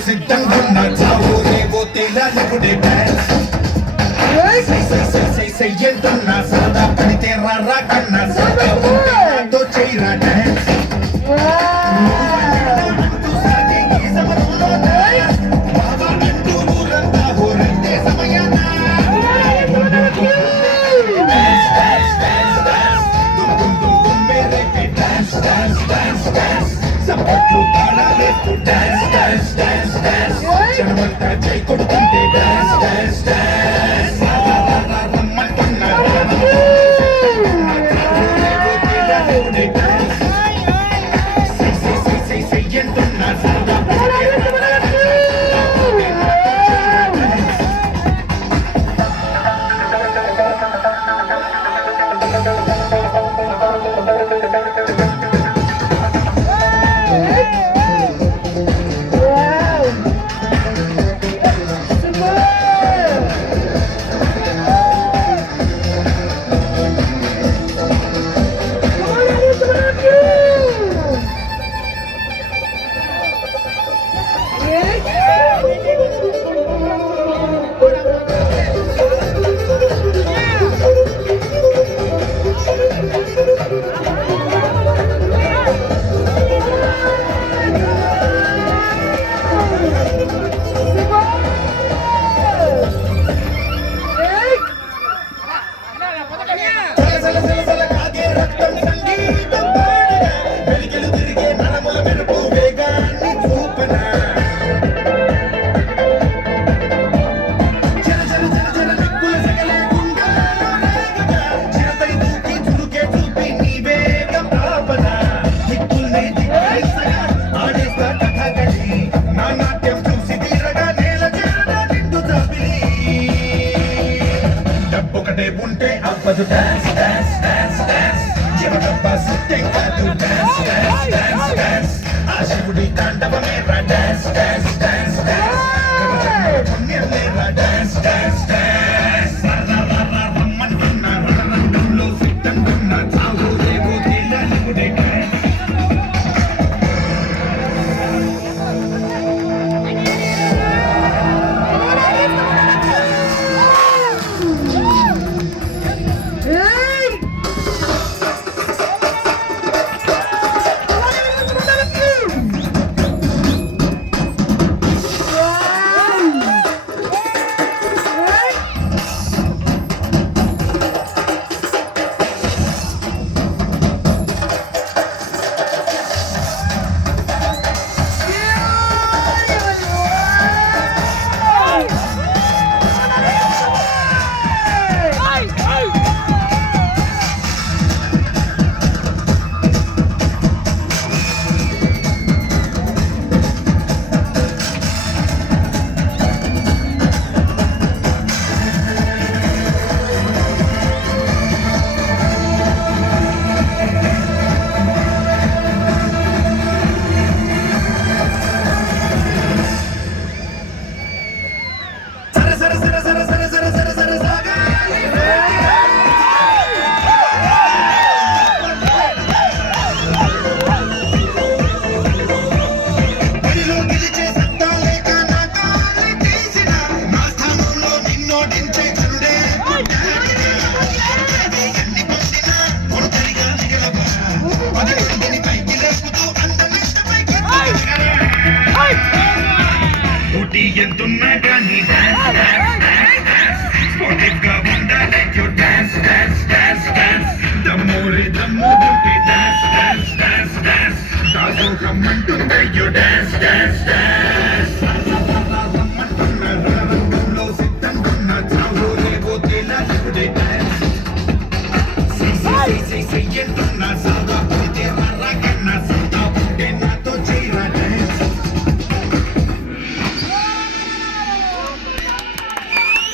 సిద్ధంగున్న చావు రేవో తేలాలకుడే డాన్స్ చెయ్యంటున్నా సరదా పడితే రా కన్నా సరదాతో చేయరా డాన్స్ జనమంతా జై కొడుతుంటే డాన్స్ డాన్స్ డాన్స్ ఉంటే అవ్వదు డాన్స్ డాన్స్ డాన్స్ డాన్స్ జీవనబ్బా సుత్తే కాదు డాన్స్ డాన్స్ డాన్స్ డాన్స్ ఆ శివుడి తాండవమే రా డాన్స్ డాన్స్ డాన్స్ డాన్స్ పుణ్యం లేరా డాన్స్ డాన్స్ డాన్స్ రమ్మంటున్న రణరంగంలో సిద్ధంగున్న చావు రేవో తేలాలకుడే డాన్స్ ఎంతున్నా కానీ స్పోటిక్గా ఉండాలి డాన్స్ డాన్స్ డాన్స్ డాన్స్ దమ్మోరి దమ్ము డాన్స్ డాన్స్ డాన్స్ డాన్స్ దాసోహం అంటుందయ్యో డాన్స్ డాన్స్ డాన్స్